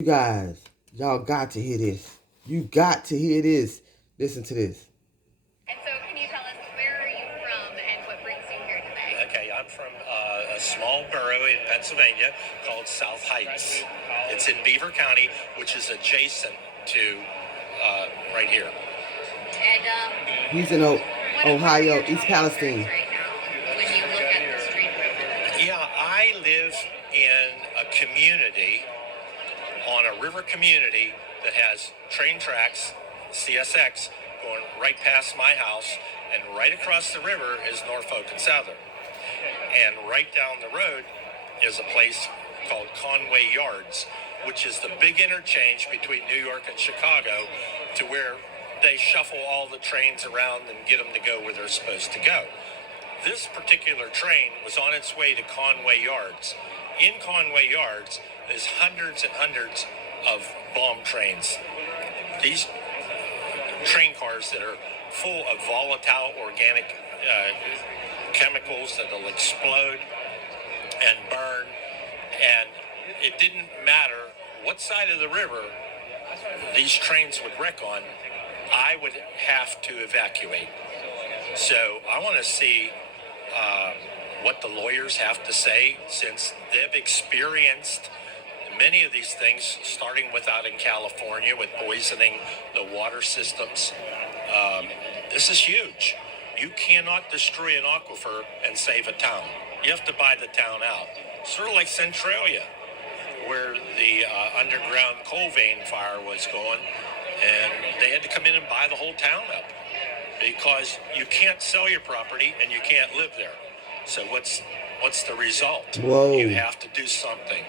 You guys, y'all got to hear this. You got to hear this. Listen to this. And so, can you tell us where are you from and what brings you here today? Okay, I'm from a small borough in Pennsylvania called South Heights. It's in Beaver County, which is adjacent to right here. And He's in Ohio, East Palestine. Right now, when you look at the street. Yeah, I live in a community, on a river community that has train tracks, CSX, going right past my house, and right across the river is Norfolk and Southern. And right down the road is a place called Conway Yards, which is the big interchange between New York and Chicago, to where they shuffle all the trains around and get them to go where they're supposed to go. This particular train was on its way to Conway Yards. In Conway Yards, there's hundreds and hundreds of bomb trains. These train cars that are full of volatile organic chemicals that will explode and burn, and it didn't matter what side of the river these trains would wreck on, I would have to evacuate. So I want to see what the lawyers have to say, since they've experienced many of these things, starting with out in California with poisoning the water systems. This is huge. You cannot destroy an aquifer and save a town. You have to buy the town out. Sort of like Centralia, where the underground coal vein fire was going, and they had to come in and buy the whole town up because you can't sell your property and you can't live there. So what's the result? Whoa. You have to do something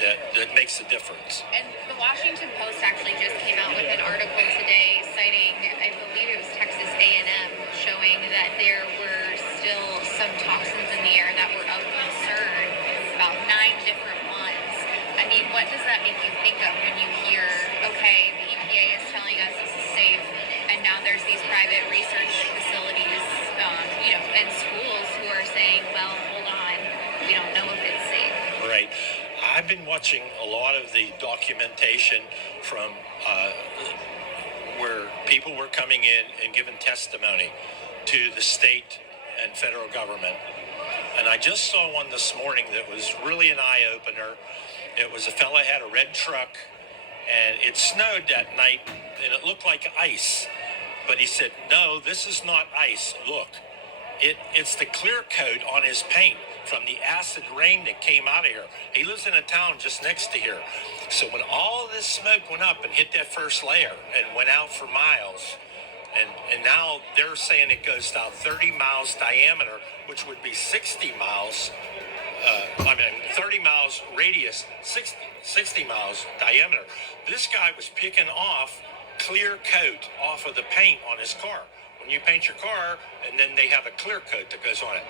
that makes a difference. And the Washington Post actually just came out with an article today citing, I believe it was Texas A&M, showing that there were still some toxins in the air that were of concern, about 9 different ones. I mean, what does that make you think of when you hear, okay, the EPA is telling us this is safe, and now there's these private research facilities, and schools who are saying, well, hold on, we don't know if it's safe. Right. I've been watching a lot of the documentation from where people were coming in and giving testimony to the state and federal government. And I just saw one this morning that was really an eye-opener. It was a fella had a red truck, and it snowed that night, and it looked like ice. But he said, no, this is not ice. Look, it's the clear coat on his paint from the acid rain that came out of here. He lives in a town just next to here. So when all this smoke went up and hit that first layer and went out for miles, and now they're saying it goes out 30 miles diameter, which would be 60 miles, 30 miles radius, 60 miles diameter. This guy was picking off clear coat off of the paint on his car. When you paint your car, and then they have a clear coat that goes on it.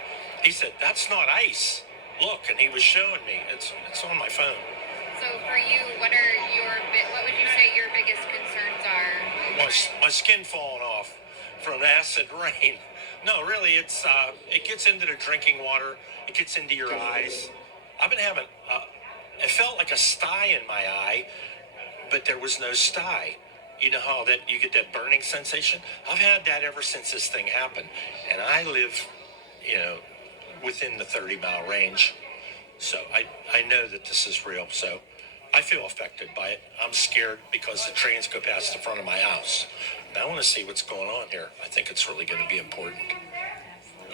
He said, that's not ice. Look, and he was showing me. It's on my phone. So for you, what would you say your biggest concerns are? My skin falling off from acid rain. No, really, it gets into the drinking water. It gets into your eyes. I've been having, it felt like a sty in my eye, but there was no sty. You know how that you get that burning sensation? I've had that ever since this thing happened. And I live, within the 30-mile range. So I know that this is real. So I feel affected by it. I'm scared because the trains go past the front of my house. And I want to see what's going on here. I think it's really going to be important.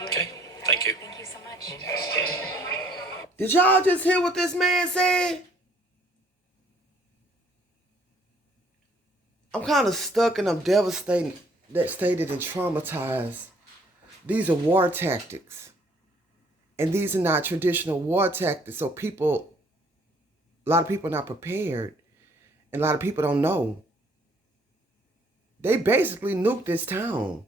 Okay, thank you. Thank you so much. Did y'all just hear what this man said? I'm kind of stuck and I'm devastated and traumatized. These are war tactics. And these are not traditional war tactics. So a lot of people are not prepared. And a lot of people don't know. They basically nuked this town.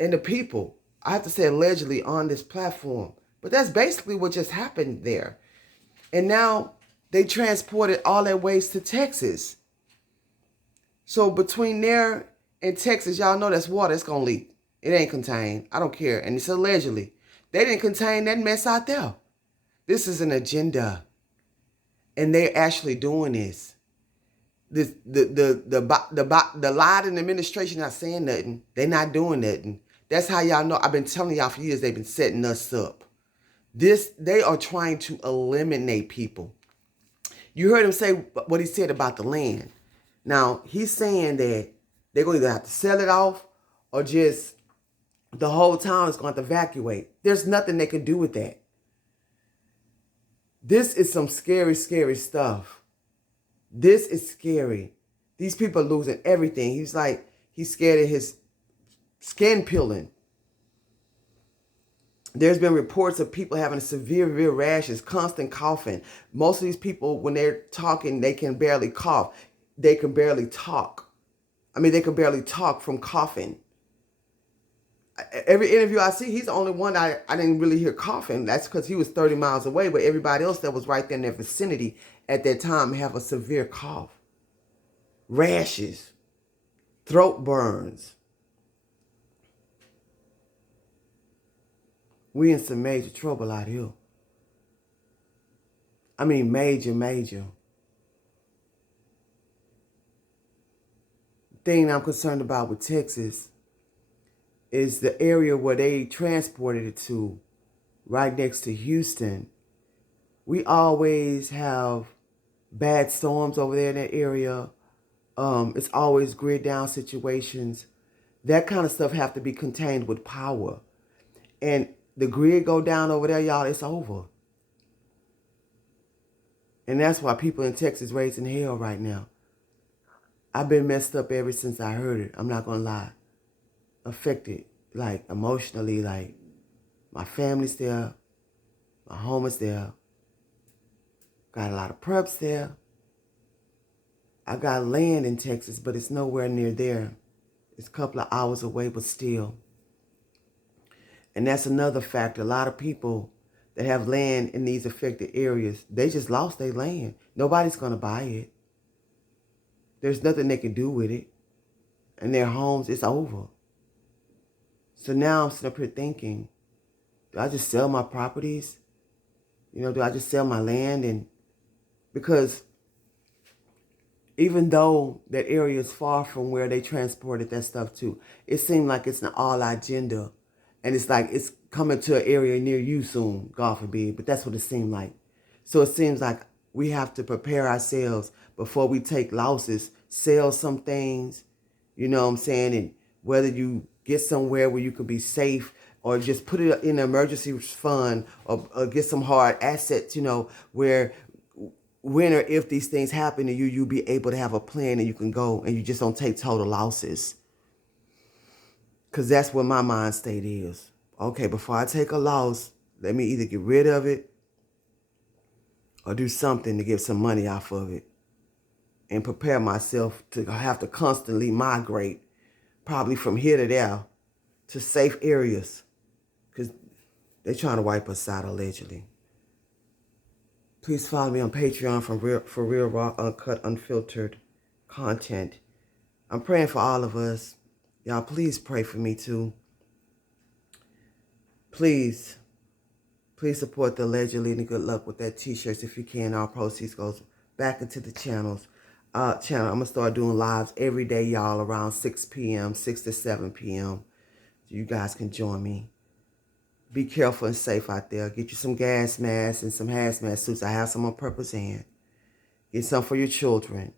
And the people, I have to say allegedly on this platform. But that's basically what just happened there. And now they transported all that waste to Texas. So between there and Texas, y'all know that's water. It's going to leak. It ain't contained. I don't care. And it's allegedly. They didn't contain that mess out there. This is an agenda. And they're actually doing this. the Biden administration not saying nothing. They not doing nothing. That's how y'all know. I've been telling y'all for years they've been setting us up. They are trying to eliminate people. You heard him say what he said about the land. Now, he's saying that they're going to either have to sell it off or just the whole town is going to evacuate. There's nothing they can do with that. This is some scary, scary stuff. This is scary. These people are losing everything. He's scared of his skin peeling. There's been reports of people having severe rashes, constant coughing. Most of these people, when they're talking, they can barely cough. They can barely talk. They can barely talk from coughing. Every interview I see, he's the only one I didn't really hear coughing. That's because he was 30 miles away, but everybody else that was right there in their vicinity at that time have a severe cough. Rashes, throat burns. We in some major trouble out here. Major. The thing I'm concerned about with Texas is the area where they transported it to, right next to Houston. We always have bad storms over there in that area. It's always grid down situations. That kind of stuff have to be contained with power. And the grid go down over there, y'all, it's over. And that's why people in Texas raising hell right now. I've been messed up ever since I heard it. I'm not going to lie. Affected, emotionally, my family's there. My home is there. Got a lot of preps there. I got land in Texas, but it's nowhere near there. It's a couple of hours away, but still. And that's another factor. A lot of people that have land in these affected areas, they just lost their land. Nobody's going to buy it. There's nothing they can do with it. And their homes, it's over. So now I'm sitting up here thinking, do I just sell my properties? Do I just sell my land? And because even though that area is far from where they transported that stuff to, it seemed like it's an all-agenda. And it's like it's coming to an area near you soon, God forbid. But that's what it seemed like. So it seems like we have to prepare ourselves before we take losses, sell some things, you know what I'm saying? And whether you get somewhere where you could be safe or just put it in an emergency fund or get some hard assets, where when or if these things happen to you, you'll be able to have a plan and you can go and you just don't take total losses. Because that's where my mind state is. Okay, before I take a loss, let me either get rid of it or do something to get some money off of it and prepare myself to have to constantly migrate, probably from here to there, to safe areas. Because they're trying to wipe us out, allegedly. Please follow me on Patreon for real, raw, uncut, unfiltered content. I'm praying for all of us. Y'all, please pray for me too. Please support the allegedly and good luck with that t-shirts if you can. All proceeds goes back into the channel. I'm gonna start doing lives every day, y'all, around 6 p.m., 6 to 7 p.m. So you guys can join me. Be careful and safe out there. Get you some gas masks and some hazmat suits. I have some on purpose in. Get some for your children.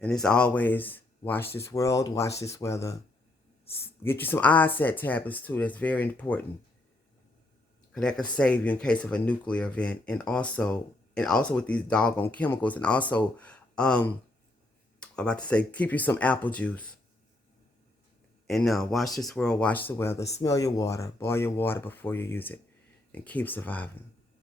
And as always, watch this world, watch this weather. Get you some eyesight tablets too. That's very important. Because that can save you in case of a nuclear event. And also with these doggone chemicals. And also, I'm about to say, keep you some apple juice. And watch this world, watch the weather. Smell your water. Boil your water before you use it. And keep surviving.